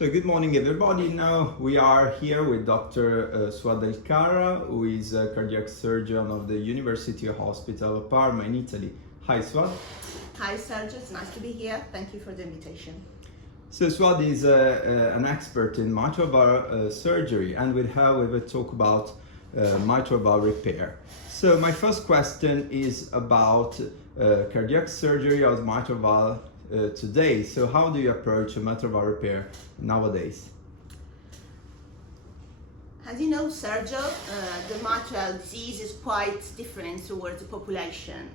So good morning everybody. Now we are here with Doctor Suad El Qarra, who is a cardiac surgeon of the University Hospital of Parma in Italy. Hi Suad. Hi Sergio, it's nice to be here. Thank you for the invitation. So Suad is an expert in mitral valve surgery, and we will talk about mitral valve repair. So my first question is about cardiac surgery of mitral valve today. So how do you approach a mitral valve repair nowadays? As you know, Sergio, the mitral disease is quite different towards the population.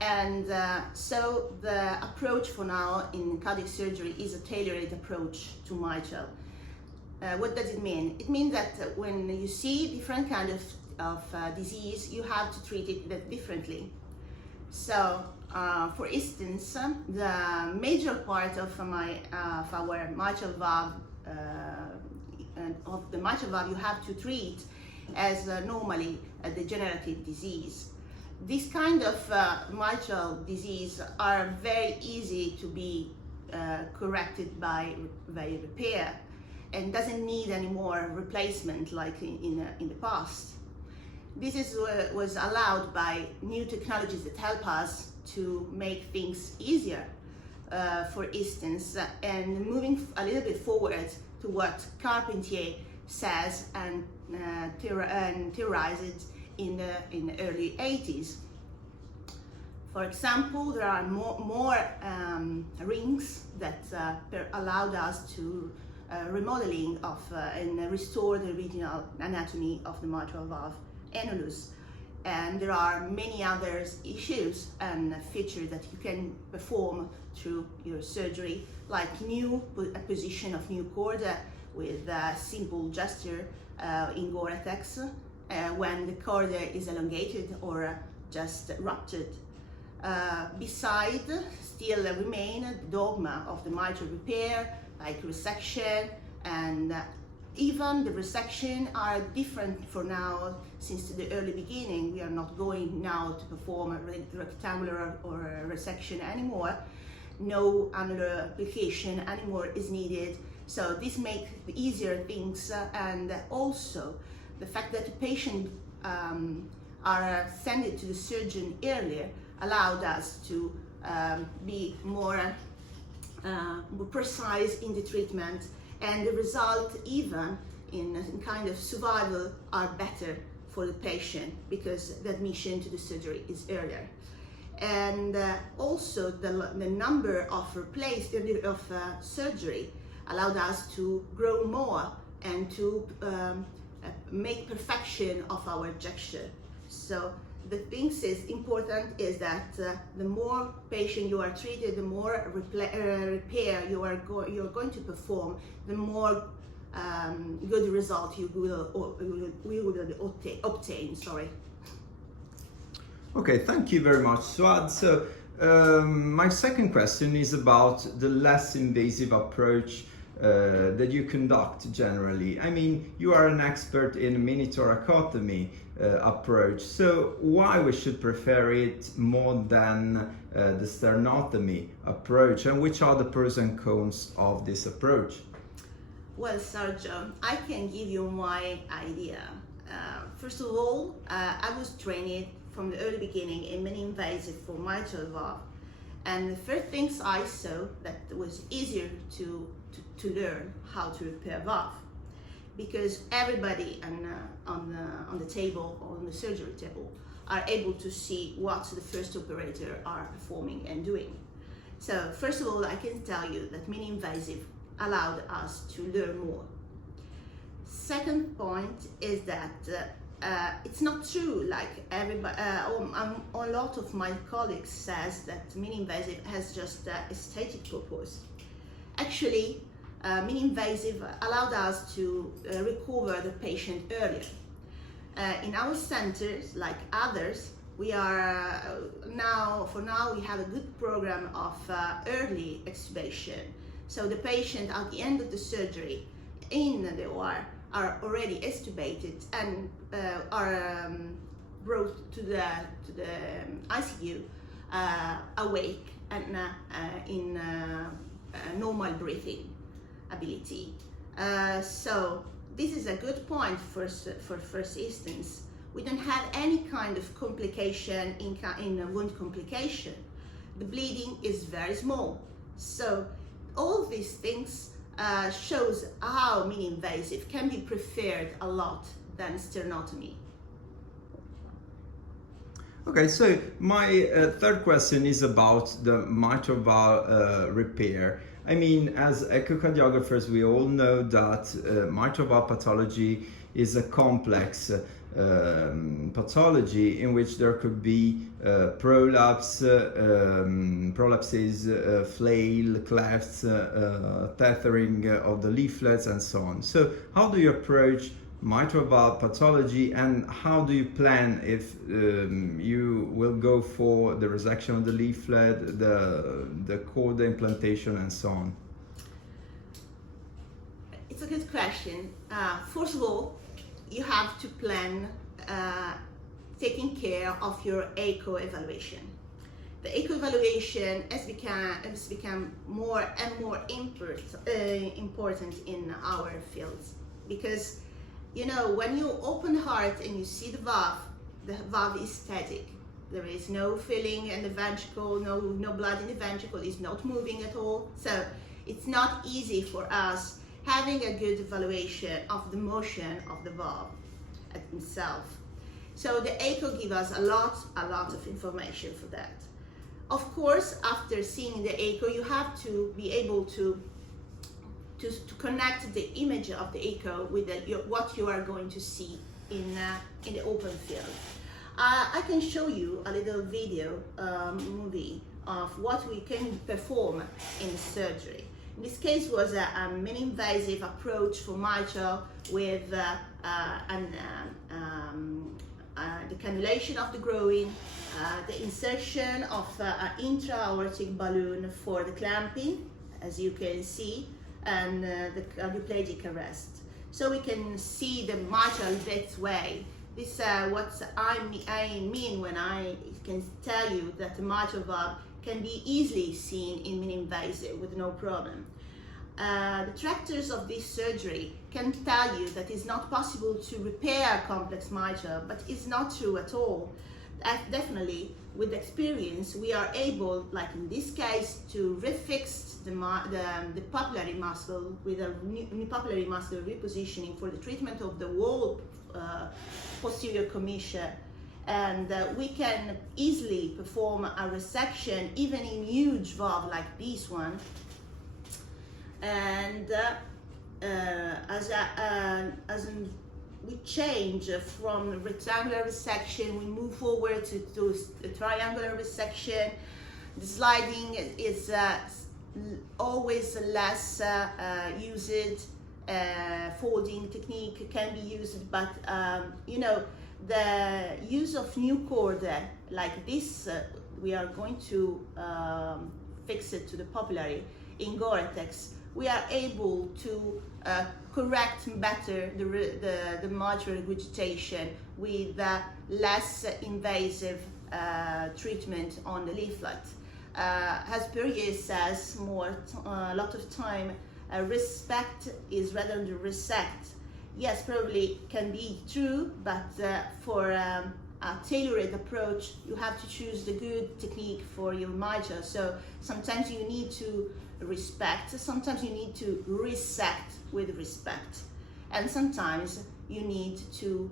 And so the approach for now in cardiac surgery is a tailored approach to mitral. What does it mean? It means that when you see different kind of disease, you have to treat it differently. So, for instance, the major part of our mitral valve, you have to treat as normally a degenerative disease. This kind of mitral disease are very easy to be corrected by repair and doesn't need any more replacement like in the past. This was allowed by new technologies that help us to make things easier. For instance, and moving a little bit forward to what Carpentier says and theorized in the early 80s. For example, there are more rings that allowed us to remodeling of and restore the original anatomy of the mitral valve annulus, and there are many other issues and features that you can perform through your surgery, like a position of new chorda with a simple gesture in Gore-Tex when the chorda is elongated or just ruptured. Beside, still remain the dogma of the mitral repair, like resection, and even the resection are different for now. Since the early beginning, we are not going now to perform a rectangular or a resection anymore. No annular application anymore is needed. So this makes easier things, and also the fact that the patient are sent to the surgeon earlier allowed us to be more precise in the treatment, and the result even in kind of survival are better for the patient because the admission to the surgery is earlier. And also the number of surgery allowed us to grow more and to make perfection of our gesture. So the things is important is that the more patient you are treated, the more repair you're going to perform, the more good result you will obtain. Sorry. Okay, thank you very much, Suad. So my second question is about the less invasive approach that you conduct generally. I mean, you are an expert in minitoracotomy approach, so why we should prefer it more than the sternotomy approach, and which are the pros and cons of this approach? Well, Sergio, I can give you my idea. First of all, I was trained from the early beginning in mini-invasive for mitral valve, and the first things I saw that was easier to learn how to repair valve, because everybody on the table, or on the surgery table, are able to see what the first operator are performing and doing. So first of all, I can tell you that mini-invasive allowed us to learn more. Second point is that it's not true like everybody, a lot of my colleagues says that mini-invasive has just aesthetic purpose. Actually, mini-invasive allowed us to recover the patient earlier. In our centers, like others, we are for now we have a good program of early extubation. So the patient at the end of the surgery in the OR are already extubated and are brought to the ICU awake and in normal breathing. ability. So this is a good point for first instance. We don't have any kind of complication in a wound complication. The bleeding is very small. So all these things shows how mini-invasive can be preferred a lot than sternotomy. Okay, so my third question is about the mitral valve repair. I mean, as echocardiographers, we all know that mitral valve pathology is a complex pathology in which there could be prolapse, prolapses, flail, clefts, tethering of the leaflets, and so on. So how do you approach mitral valve pathology, and how do you plan if you will go for the resection of the leaflet, the cord implantation, and so on? It's a good question. First of all, you have to plan taking care of your echo evaluation. The echo evaluation has become more and more important in our fields, because you know, when you open the heart and you see the valve is static. There is no filling in the ventricle, no blood in the ventricle, is not moving at all. So it's not easy for us having a good evaluation of the motion of the valve itself. So the echo gives us a lot of information for that. Of course, after seeing the echo, you have to be able to connect the image of the echo with what you are going to see in the open field. I can show you a little video movie of what we can perform in surgery. In this case was a mini-invasive approach for mitral with the cannulation of the groin, the insertion of an intra-aortic balloon for the clamping, as you can see, and the cardioplegic arrest. So we can see the mitral this way. This is what I mean when I can tell you that the mitral valve can be easily seen in mini-invasive with no problem. The detractors of this surgery can tell you that it's not possible to repair complex mitral, but it's not true at all. Definitely, with experience, we are able, like in this case, to refix the papillary muscle with a new papillary muscle repositioning for the treatment of the whole posterior commissure, and we can easily perform a resection even in huge valve like this one. And we change from rectangular resection, we move forward to a triangular resection. The sliding is always less used. Folding technique can be used, but you know, the use of new cord like this, we are going to fix it to the papillary in Gore-Tex. We are able to correct better the mitral regurgitation with less invasive treatment on the leaflet. As Perrier says, a lot of time, respect is rather than resect. Yes, probably can be true, but for a tailored approach, you have to choose the good technique for your mitral. So sometimes you need to respect, sometimes you need to resect with respect, and sometimes you need to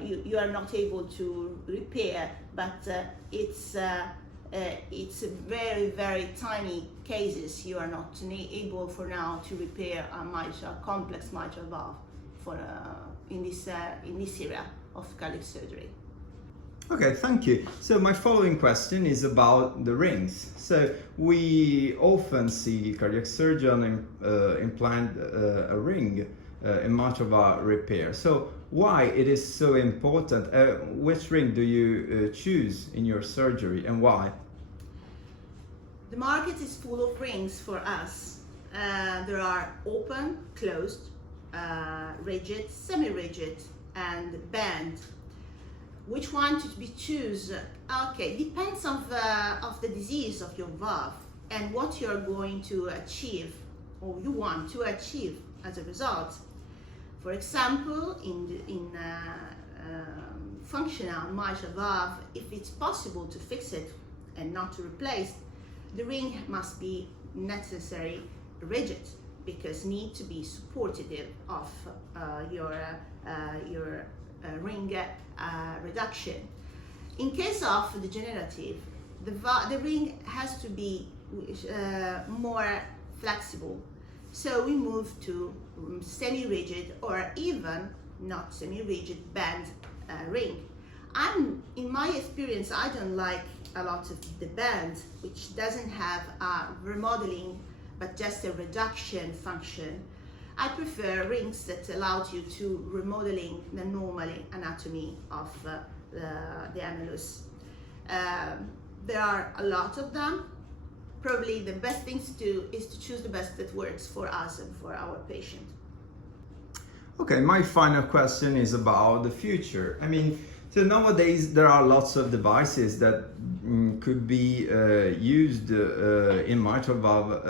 you are not able to repair, but it's very tiny cases you are not able for now to repair a complex mitral valve for in this area of cardiac surgery. Okay, thank you. So my following question is about the rings. So we often see cardiac surgeon implant a ring in mitral valve repair. So why it is so important? Which ring do you choose in your surgery, and why? The market is full of rings for us. There are open, closed, rigid, semi-rigid, and band. Which one to be choose? Okay, depends of the disease of your valve and what you're going to achieve or you want to achieve as a result. For example, in functional mitral valve, if it's possible to fix it and not to replace, the ring must be necessarily rigid, because need to be supportive of your ring reduction. In case of degenerative, the ring has to be more flexible. So we move to semi-rigid or even not semi-rigid band ring. In my experience, I don't like a lot of the band, which doesn't have a remodeling but just a reduction function. I prefer rings that allow you to remodeling the normal anatomy of the annulus. There are a lot of them. Probably the best thing to do is to choose the best that works for us and for our patient. Okay, my final question is about the future. I mean, so nowadays there are lots of devices that could be used in mitral valve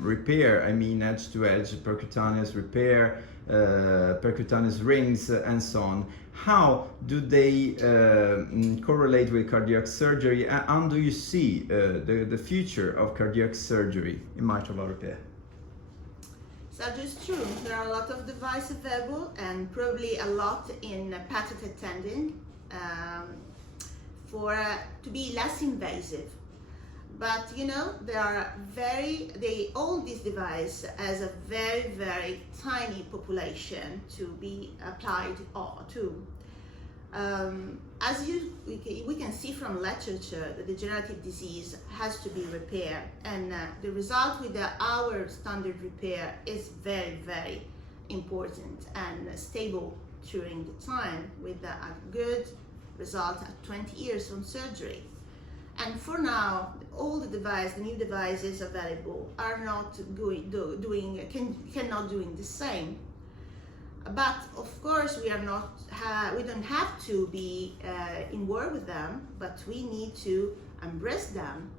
repair. I mean, edge-to-edge percutaneous repair, percutaneous rings, and so on. How do they correlate with cardiac surgery? And do you see the future of cardiac surgery in mitral valve repair? That is true. There are a lot of devices available, and probably a lot in patented tendon to be less invasive. But you know, all these devices has a very tiny population to be applied to. As we can see from literature, the degenerative disease has to be repaired, and the result with our standard repair is very important and stable during the time, with a good result at 20 years from surgery. And for now, all the new devices available are not cannot doing the same. But of course, we don't have to be in war with them, but we need to embrace them.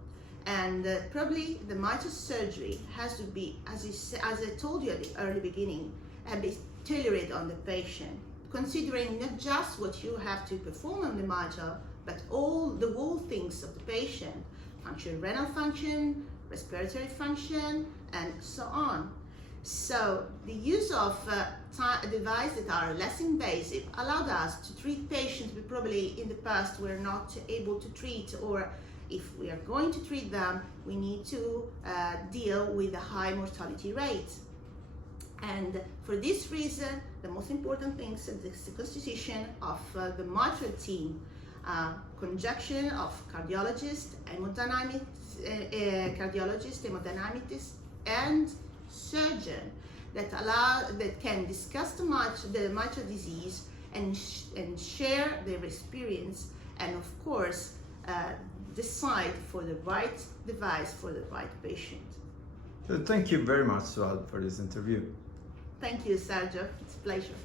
And probably the mitral surgery has to be, as I told you at the early beginning, be tailored on the patient, considering not just what you have to perform on the mitral, but all the whole things of the patient: function, renal function, respiratory function, and so on. So the use of devices that are less invasive allowed us to treat patients we probably in the past were not able to treat, or if we are going to treat them, we need to deal with a high mortality rate. And for this reason, the most important thing is the constitution of the mitral team, conjunction of cardiologists, hemodynamics, and surgeon that can discuss the mitral disease and share their experience, and of course decide for the right device for the right patient. So thank you very much, Suad, for this interview. Thank you, Sergio. It's a pleasure.